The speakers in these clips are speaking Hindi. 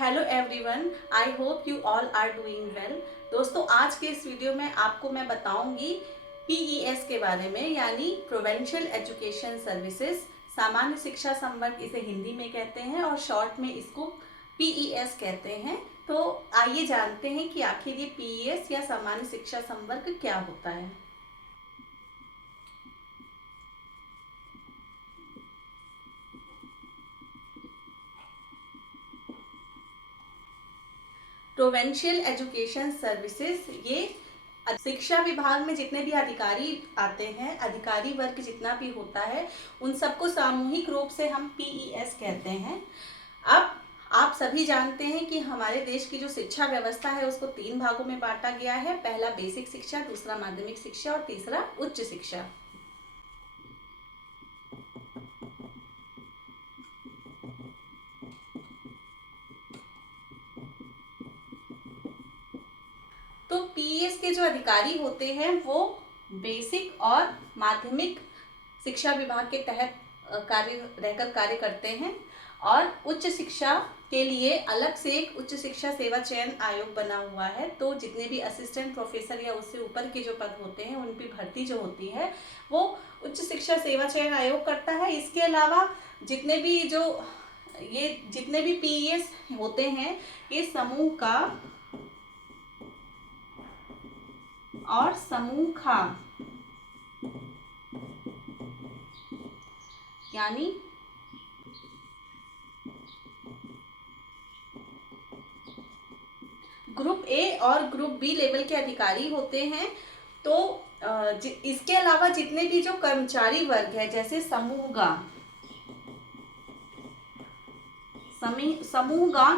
Hello everyone, I hope you all are doing well. दोस्तों, आज के इस वीडियो में आपको मैं बताऊंगी पीईएस के बारे में, यानी प्रोविंशियल एजुकेशन सर्विसेज। सामान्य शिक्षा संवर्ग इसे हिंदी में कहते हैं और शॉर्ट में इसको पीईएस कहते हैं। तो आइए जानते हैं कि आखिर ये पीईएस या सामान्य शिक्षा संवर्ग क्या होता है। प्रोविंशियल एजुकेशन सर्विसेज ये शिक्षा विभाग में जितने भी अधिकारी आते हैं, अधिकारी वर्ग जितना भी होता है, उन सबको सामूहिक रूप से हम पीईएस कहते हैं। अब आप सभी जानते हैं कि हमारे देश की जो शिक्षा व्यवस्था है उसको 3 भागों में बांटा गया है। पहला बेसिक शिक्षा, दूसरा माध्यमिक शिक्षा और तीसरा उच्च शिक्षा। तो पीईएस के जो अधिकारी होते हैं वो बेसिक और माध्यमिक शिक्षा विभाग के तहत कार्य करते हैं और उच्च शिक्षा के लिए अलग से एक उच्च शिक्षा सेवा चयन आयोग बना हुआ है। तो जितने भी असिस्टेंट प्रोफेसर या उससे ऊपर के जो पद होते हैं उन पर भर्ती जो होती है वो उच्च शिक्षा सेवा चयन आयोग करता है। इसके अलावा जितने भी पीईएस होते हैं ये समूह का और समूह खा, यानी ग्रुप ए और ग्रुप बी लेवल के अधिकारी होते हैं। तो इसके अलावा जितने भी जो कर्मचारी वर्ग है, जैसे समूह ग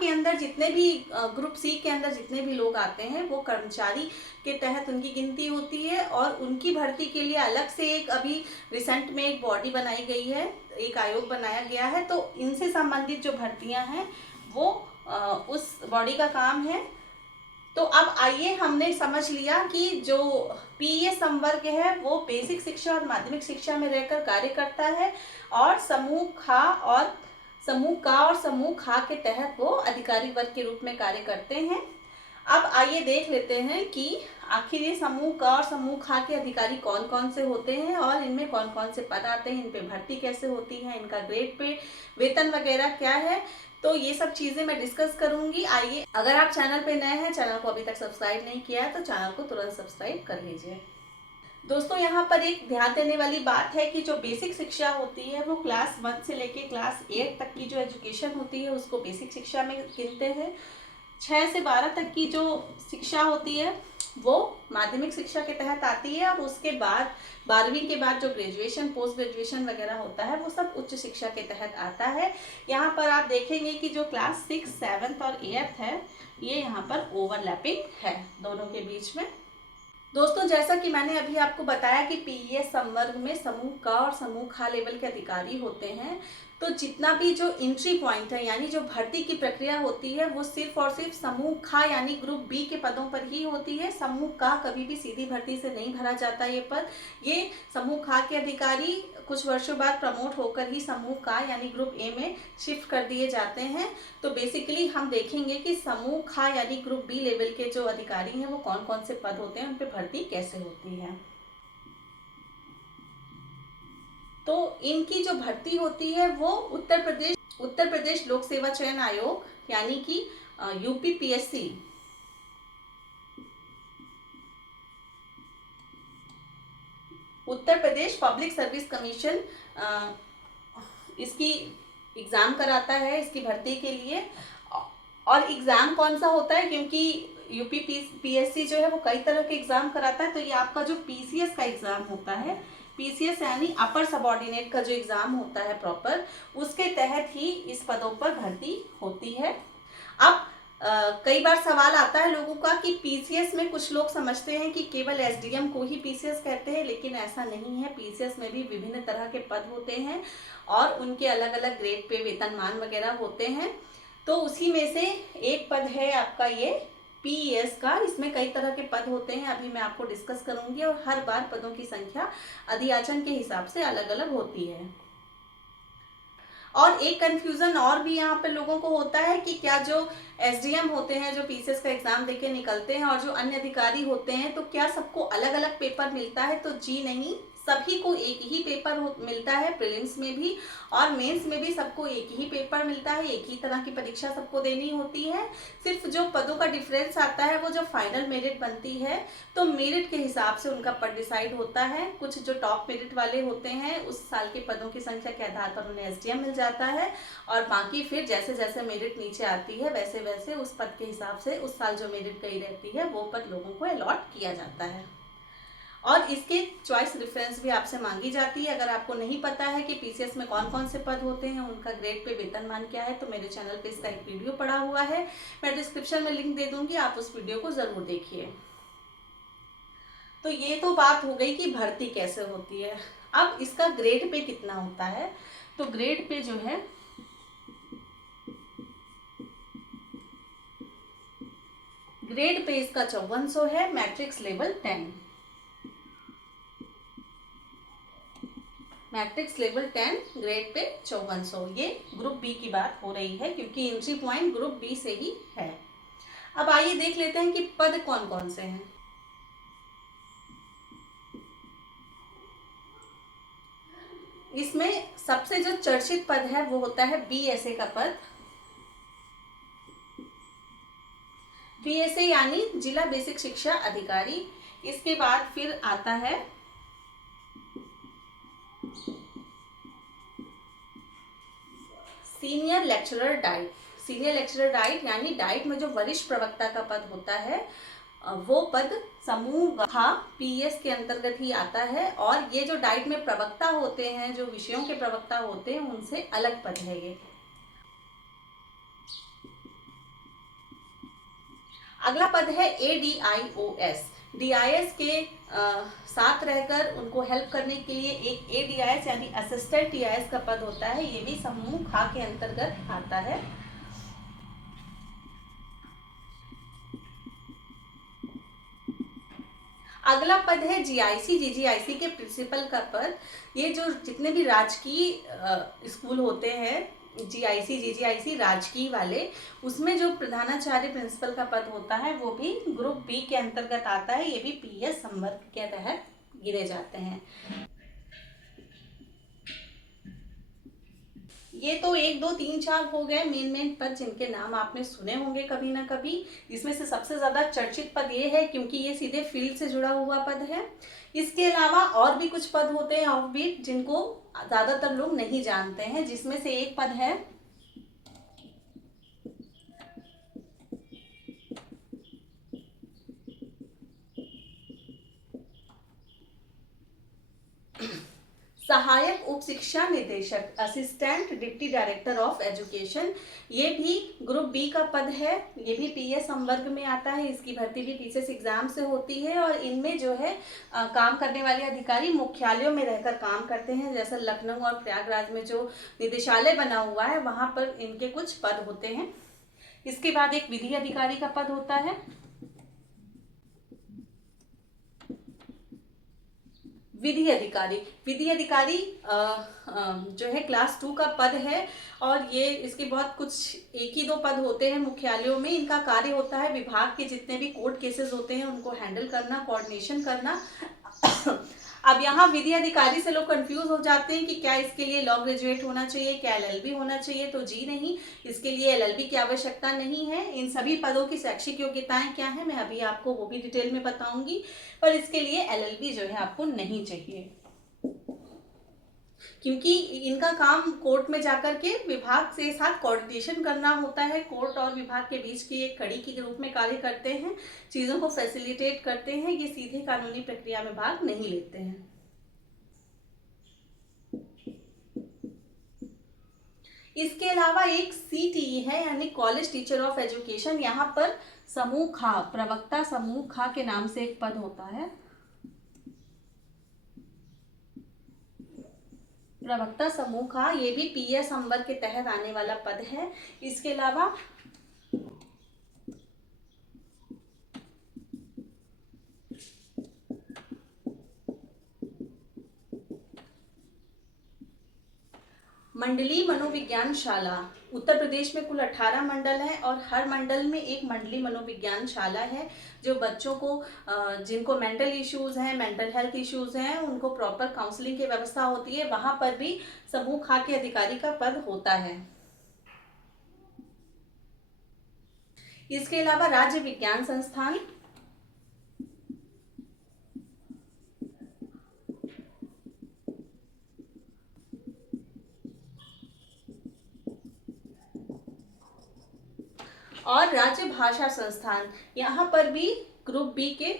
के अंदर जितने भी ग्रुप सी के अंदर जितने भी लोग आते हैं वो कर्मचारी के तहत उनकी गिनती होती है और उनकी भर्ती के लिए अलग से एक अभी रिसेंट में एक बॉडी बनाई गई है, एक आयोग बनाया गया है। तो इनसे संबंधित जो भर्तियां हैं वो उस बॉडी का काम है। तो अब आइए, हमने समझ लिया कि जो पीईएस संवर्ग है वो बेसिक शिक्षा और माध्यमिक शिक्षा में रहकर कार्य करता है और समूह का और समूह खा के तहत वो अधिकारी वर्ग के रूप में कार्य करते हैं। अब आइए देख लेते हैं कि आखिर ये समूह का और समूह खा के अधिकारी कौन कौन से होते हैं और इनमें कौन कौन से पद आते हैं, इन पे भर्ती कैसे होती है, इनका ग्रेड पे वेतन वगैरह क्या है। तो ये सब चीजें मैं डिस्कस करूंगी। आइए, अगर आप चैनल पे नए हैं, चैनल को अभी तक सब्सक्राइब नहीं किया है तो चैनल को तुरंत सब्सक्राइब कर लीजिए। दोस्तों, यहाँ पर एक ध्यान देने वाली बात है कि जो बेसिक शिक्षा होती है वो क्लास 1 से लेके क्लास 8 तक की जो एजुकेशन होती है उसको बेसिक शिक्षा में गिनते हैं। 6 से 12 तक की जो शिक्षा होती है वो माध्यमिक शिक्षा के तहत आती है और उसके बाद 12वीं के बाद जो ग्रेजुएशन, पोस्ट ग्रेजुएशन वगैरह होता है वो सब उच्च शिक्षा के तहत आता है। यहाँ पर आप देखेंगे कि जो क्लास 6, 7 और 8 है ये यहाँ पर ओवरलैपिंग है दोनों के बीच में। दोस्तों, जैसा कि मैंने अभी आपको बताया कि पीईएस संवर्ग में समूह क और समूह खा लेवल के अधिकारी होते हैं। तो जितना भी जो एंट्री पॉइंट है, यानी जो भर्ती की प्रक्रिया होती है वो सिर्फ और सिर्फ समूह खा यानी ग्रुप बी के पदों पर ही होती है। समूह का कभी भी सीधी भर्ती से नहीं भरा जाता ये पद। ये समूह खा के अधिकारी कुछ वर्षों बाद प्रमोट होकर ही समूह का यानी ग्रुप ए में शिफ्ट कर दिए जाते हैं। तो बेसिकली हम देखेंगे कि समूह खा यानी ग्रुप बी लेवल के जो अधिकारी हैं वो कौन कौन से पद होते हैं, उन पे भर्ती कैसे होती है। तो इनकी जो भर्ती होती है वो उत्तर प्रदेश लोक सेवा चयन आयोग यानी कि UPPSC, Uttar Pradesh public service commission इसकी एग्जाम कराता है इसकी भर्ती के लिए। और एग्जाम कौन सा होता है, क्योंकि यूपीपीएससी जो है वो कई तरह के एग्जाम कराता है। तो ये आपका जो पीसीएस का एग्जाम होता है, पीसीएस यानी अपर सबऑर्डिनेट का जो एग्जाम होता है प्रॉपर, उसके तहत ही इस पदों पर भर्ती होती है। अब कई बार सवाल आता है लोगों का कि पीसीएस में, कुछ लोग समझते हैं कि केवल एसडीएम को ही पीसीएस कहते हैं, लेकिन ऐसा नहीं है। पीसीएस में भी विभिन्न तरह के पद होते हैं और उनके अलग अलग ग्रेड पे वेतनमान वगैरह होते हैं। तो उसी में से एक पद है आपका ये पीईएस का। इसमें कई तरह के पद होते हैं, अभी मैं आपको डिस्कस करूंगी और हर बार पदों की संख्या अधियाचन के हिसाब से अलग अलग होती है। और एक कंफ्यूजन और भी यहाँ पे लोगों को होता है कि क्या जो एसडीएम होते हैं, जो पीसीएस का एग्जाम देके निकलते हैं, और जो अन्य अधिकारी होते हैं, तो क्या सबको अलग अलग पेपर मिलता है? तो जी नहीं, सभी को एक ही पेपर मिलता है। प्रीलिम्स में भी और मेंस में भी सबको एक ही पेपर मिलता है, एक ही तरह की परीक्षा सबको देनी होती है। सिर्फ जो पदों का डिफरेंस आता है वो जो फाइनल मेरिट बनती है, तो मेरिट के हिसाब से उनका पद डिसाइड होता है। कुछ जो टॉप मेरिट वाले होते हैं उस साल के पदों की संख्या के आधार पर उन्हें एसडीएम मिल जाता है, और बाकी फिर जैसे जैसे मेरिट नीचे आती है वैसे वैसे उस पद के हिसाब से उस साल जो मेरिट गई रहती है वो पद लोगों को अलॉट किया जाता है। और इसके चॉइस रेफरेंस भी आपसे मांगी जाती है। अगर आपको नहीं पता है कि पीसीएस में कौन कौन से पद होते हैं, उनका ग्रेड पे वेतनमान क्या है, तो मेरे चैनल पे इसका एक वीडियो पड़ा हुआ है, मैं डिस्क्रिप्शन में लिंक दे दूंगी, आप उस वीडियो को जरूर देखिए। तो ये तो बात हो गई कि भर्ती कैसे होती है। अब इसका ग्रेड पे कितना होता है, तो ग्रेड पे जो है ग्रेड पे इसका 5400 है, matrix level 10। Matrix level 10 grade pay 5400। ये ग्रुप बी की बात हो रही है क्योंकि एंट्री पॉइंट ग्रुप बी से ही है। अब आइए देख लेते हैं कि पद कौन कौन से हैं। इसमें सबसे जो चर्चित पद है वो होता है बीएसए का पद। बीएसए यानी जिला बेसिक शिक्षा अधिकारी। इसके बाद फिर आता है senior lecturer diet. Senior lecturer diet यानी डाइट में जो वरिष्ठ प्रवक्ता का पद होता है वो पद समूह पीएस के अंतर्गत ही आता है, और ये जो डाइट में प्रवक्ता होते हैं, जो विषयों के प्रवक्ता होते हैं, उनसे अलग पद है ये। अगला पद है एडीआईओएस। डीआईएस के साथ रहकर उनको हेल्प करने के लिए एक एडीआईएस यानी असिस्टेंट डीआईएस का पद होता है, ये भी समूह खा के अंतर्गत आता है। अगला पद है जीआईसी, जीजीआईसी के प्रिंसिपल का पद। ये जो जितने भी राजकीय स्कूल होते हैं, जीआईसी जीजीआईसी राजकीय वाले, उसमें जो प्रधानाचार्य प्रिंसिपल का पद होता है वो भी ग्रुप बी के अंतर्गत आता है। ये भी पीएस संवर्ग के तहत गिने जाते हैं। ये तो 1 2 3 4 हो गए मेन पद जिनके नाम आपने सुने होंगे कभी ना कभी। इसमें से सबसे ज्यादा चर्चित पद ये है क्योंकि ये सीधे फील्ड से जुड़ा हुआ पद है। इसके अलावा और भी कुछ पद होते हैं ऑफ बीट जिनको ज्यादातर लोग नहीं जानते हैं, जिसमें से एक पद है सहायक उप शिक्षा निदेशक, assistant deputy director of education. ये भी ग्रुप बी का पद है, ये भी पीएस संवर्ग में आता है। इसकी भर्ती भी पीसीएस एग्जाम से होती है, और इनमें जो है काम करने वाले अधिकारी मुख्यालयों में रहकर काम करते हैं। जैसे लखनऊ और प्रयागराज में जो निदेशालय बना हुआ है वहां पर इनके कुछ पद होते हैं। इसके बाद एक विधि अधिकारी का पद होता है। विधि अधिकारी जो है क्लास 2 का पद है, और ये इसके बहुत कुछ एक ही 2 पद होते हैं मुख्यालयों में। इनका कार्य होता है विभाग के जितने भी कोर्ट केसेस होते हैं उनको हैंडल करना, कोऑर्डिनेशन करना। अब यहाँ विधि अधिकारी से लोग कंफ्यूज हो जाते हैं कि क्या इसके लिए लॉ ग्रेजुएट होना चाहिए, क्या एलएलबी होना चाहिए, तो जी नहीं, इसके लिए एलएलबी की आवश्यकता नहीं है। इन सभी पदों की शैक्षिक योग्यताएं क्या है मैं अभी आपको वो भी डिटेल में बताऊंगी, पर इसके लिए एलएलबी जो है आपको नहीं चाहिए, क्योंकि इनका काम कोर्ट में जाकर के विभाग से साथ कोऑर्डिनेशन करना होता है। कोर्ट और विभाग के बीच की एक कड़ी के रूप में कार्य करते हैं, चीजों को फैसिलिटेट करते हैं। ये सीधे कानूनी प्रक्रिया में भाग नहीं लेते हैं। इसके अलावा एक सीटीई है यानी कॉलेज टीचर ऑफ एजुकेशन। यहाँ पर समूह खा, प्रवक्ता समूह खा के नाम से एक पद होता है। प्रवक्ता समूह खा ये भी पीएस संवर्ग के तहत आने वाला पद है। इसके अलावा मंडली मनोविज्ञान शाला। उत्तर प्रदेश में कुल 18 मंडल हैं और हर मंडल में एक मंडली मनोविज्ञान शाला है, जो बच्चों को जिनको मेंटल इश्यूज हैं, मेंटल हेल्थ इश्यूज हैं, उनको प्रॉपर काउंसलिंग की व्यवस्था होती है। वहां पर भी समूह खा के अधिकारी का पद होता है। इसके अलावा राज्य विज्ञान संस्थान, और राज्य भाषा संस्थान, यहाँ पर भी ग्रुप बी के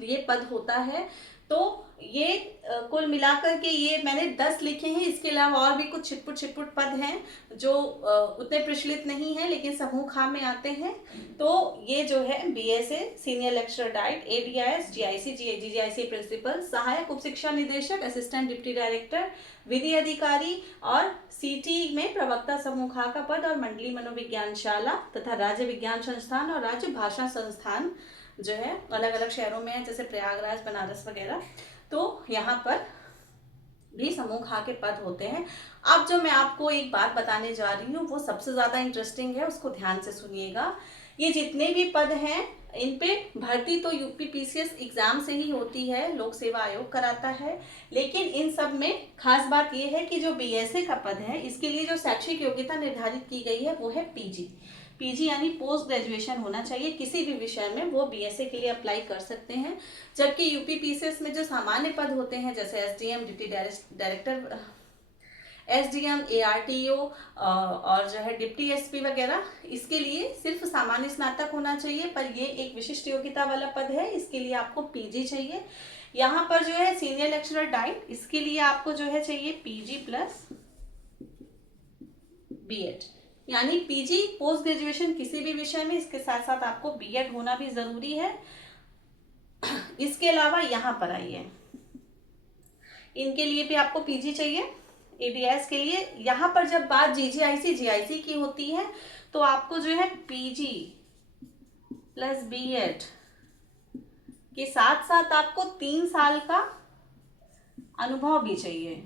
लिए पद होता है। तो ये कुल मिलाकर के ये मैंने 10 लिखे हैं। इसके अलावा और भी कुछ छिटपुट पद हैं जो उतने प्रचलित नहीं हैं लेकिन समूह खा में आते हैं। तो ये जो है BSA, senior lecturer DIET, ADIS, GIC, GIC principal, सहायक उप शिक्षा निदेशक, असिस्टेंट डिप्टी डायरेक्टर, विधि अधिकारी और सीटी में प्रवक्ता समूह खा का पद, और मंडली मनोविज्ञान शाला तथा राज्य विज्ञान संस्थान और राज्य भाषा संस्थान जो है अलग अलग शहरों में है, जैसे प्रयागराज, बनारस वगैरह। तो यहाँ पर भी समूह खा के पद होते हैं। अब जो मैं आपको एक बात बताने जा रही हूँ वो सबसे ज़्यादा इंटरेस्टिंग है, उसको ध्यान से सुनिएगा। ये जितने भी पद हैं इन पे भर्ती तो यूपी पीसीएस एग्जाम से ही होती है, लोक सेवा आयोग कराता है। लेकिन इन सब में खास बात ये है कि जो बीएसए का पद है इसके लिए जो शैक्षिक योग्यता निर्धारित की गई है वो है पीजी यानी पोस्ट ग्रेजुएशन होना चाहिए किसी भी विषय में, वो बीएसए के लिए अप्लाई कर सकते हैं। जबकि यूपी पीसीएस में जो सामान्य पद होते हैं जैसे SDM, deputy director, SDM, ARTO और जो है डिप्टी एसपी वगैरह, इसके लिए सिर्फ सामान्य स्नातक होना चाहिए। पर ये एक विशिष्ट योग्यता वाला पद है, इसके लिए आपको पीजी चाहिए। यहाँ पर जो है सीनियर लेक्चरर डाइट, इसके लिए आपको जो है चाहिए पीजी प्लस बीएड, यानी पीजी पोस्ट ग्रेजुएशन किसी भी विषय में, इसके साथ साथ आपको बीएड होना भी जरूरी है। इसके अलावा यहाँ पर आइए, इनके लिए भी आपको पीजी चाहिए। एडीएस के लिए यहाँ पर जब बात जीआईसी की होती है तो आपको जो है पीजी प्लस बीएड के साथ साथ आपको 3 साल का अनुभव भी चाहिए,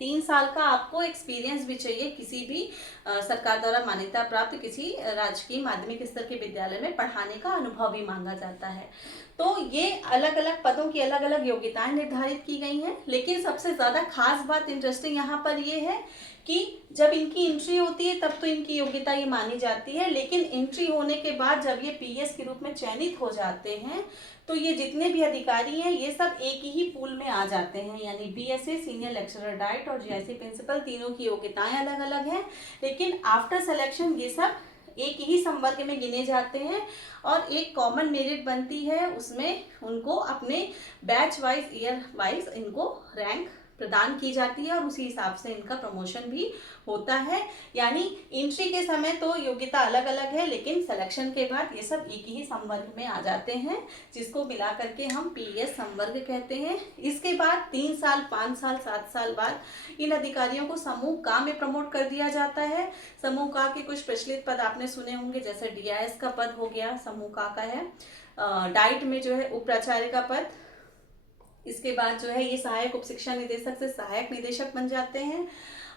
3 साल का आपको एक्सपीरियंस भी चाहिए किसी भी सरकार द्वारा मान्यता प्राप्त किसी राजकीय माध्यमिक स्तर के विद्यालय में पढ़ाने का अनुभव भी मांगा जाता है। तो ये अलग अलग पदों की अलग अलग योग्यताएं निर्धारित की गई हैं। लेकिन सबसे ज़्यादा खास बात इंटरेस्टिंग यहाँ पर ये है कि जब इनकी एंट्री होती है तब तो इनकी योग्यता ये मानी जाती है, लेकिन एंट्री होने के बाद जब ये पीएस के रूप में चयनित हो जाते हैं तो ये जितने भी अधिकारी हैं ये सब एक ही पूल में आ जाते हैं, यानी बीएसए, सीनियर लेक्चरर डाइट और जीआईसी प्रिंसिपल, तीनों की योग्यताएं अलग अलग हैं। लेकिन आफ्टर सिलेक्शन ये सब एक ही संवर्ग में गिने जाते हैं और एक कॉमन मेरिट बनती है, उसमें उनको अपने बैच वाइज, ईयर वाइज इनको रैंक प्रदान की जाती है और उसी हिसाब से इनका प्रमोशन भी होता है। यानी एंट्री के समय तो योग्यता अलग अलग है, लेकिन सिलेक्शन के बाद ये सब एक ही संवर्ग में आ जाते हैं, जिसको मिला करके हम पीएस संवर्ग कहते हैं। इसके बाद 3 साल, 5 साल, 7 साल बाद इन अधिकारियों को समूह का में प्रमोट कर दिया जाता है। समूह का के कुछ प्रचलित पद आपने सुने होंगे, जैसे डीआईएस का पद हो गया, समूह का है। डाइट में जो है उप प्राचार्य का पद। इसके बाद जो है ये सहायक उप शिक्षा निदेशक से सहायक निदेशक बन जाते हैं।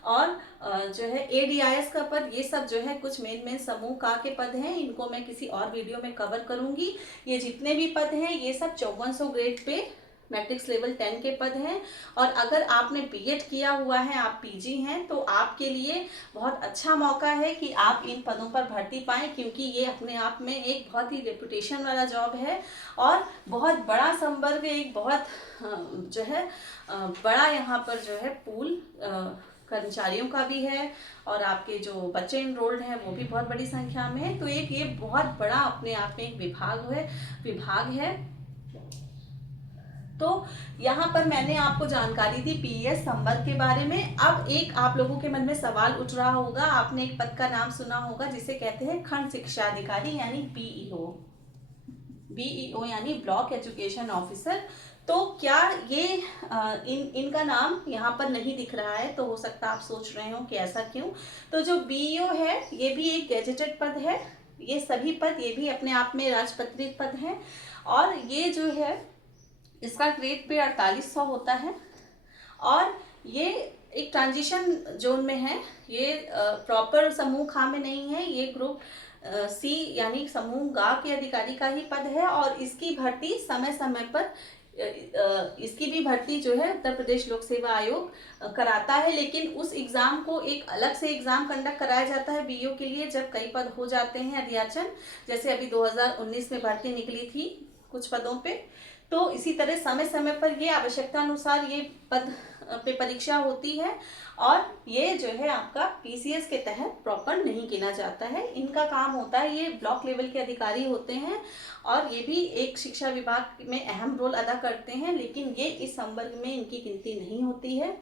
और जो है एडीआईएस का पद, ये सब जो है कुछ मेन समूह का के पद हैं, इनको मैं किसी और वीडियो में कवर करूंगी। ये जितने भी पद हैं ये सब 5400 ग्रेड पे मैट्रिक्स लेवल 10 के पद हैं। और अगर आपने बीएड किया हुआ है, आप पीजी हैं, तो आपके लिए बहुत अच्छा मौका है कि आप इन पदों पर भर्ती पाएं, क्योंकि ये अपने आप में एक बहुत ही रेपुटेशन वाला जॉब है और बहुत बड़ा संवर्ग, एक बहुत जो है बड़ा यहाँ पर जो है पूल कर्मचारियों का भी है और आपके जो बच्चे इनरोल्ड हैं वो भी बहुत बड़ी संख्या में है। तो एक ये बहुत बड़ा अपने आप में एक विभाग है। तो यहाँ पर मैंने आपको जानकारी दी पीएस संवर्ग के बारे में। अब एक आप लोगों के मन में सवाल उठ रहा होगा, आपने एक पद का नाम सुना होगा जिसे कहते हैं खंड शिक्षा अधिकारी यानी बीईओ यानी ब्लॉक एजुकेशन ऑफिसर। तो क्या ये इनका नाम यहाँ पर नहीं दिख रहा है, तो हो सकता आप सोच रहे हो कि ऐसा क्यों। तो जो बीईओ है ये भी एक गैजेटेड पद है, ये सभी पद ये भी अपने आप में राजपत्रित पद हैं और ये जो है इसका ग्रेड पे 4800 होता है और ये एक ट्रांजिशन जोन में है। ये प्रॉपर समूह खा में नहीं है, ये ग्रुप सी यानी समूह गा के अधिकारी का ही पद है और इसकी भर्ती समय समय पर इसकी भी भर्ती जो है उत्तर प्रदेश लोक सेवा आयोग कराता है, लेकिन उस एग्ज़ाम को एक अलग से एग्ज़ाम कंडक्ट कराया जाता है बीईओ के लिए जब कई पद हो जाते हैं अध्याचन, जैसे अभी 2019 में भर्ती निकली थी कुछ पदों पे। तो इसी तरह समय समय पर ये आवश्यकता अनुसार ये पद पे परीक्षा होती है और ये जो है आपका पीसीएस के तहत प्रॉपर नहीं गिना जाता है। इनका काम होता है, ये ब्लॉक लेवल के अधिकारी होते हैं और ये भी एक शिक्षा विभाग में अहम रोल अदा करते हैं, लेकिन ये इस संवर्ग में इनकी गिनती नहीं होती है।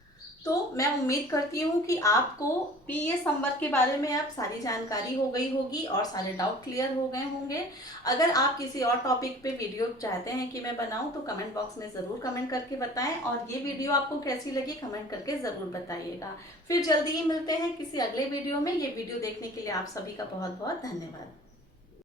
तो मैं उम्मीद करती हूँ कि आपको पीए संवर्ग के बारे में अब सारी जानकारी हो गई होगी और सारे डाउट क्लियर हो गए होंगे। अगर आप किसी और टॉपिक पे वीडियो चाहते हैं कि मैं बनाऊं तो कमेंट बॉक्स में ज़रूर कमेंट करके बताएं और ये वीडियो आपको कैसी लगी कमेंट करके ज़रूर बताइएगा। फिर जल्दी ही मिलते हैं किसी अगले वीडियो में। ये वीडियो देखने के लिए आप सभी का बहुत बहुत धन्यवाद।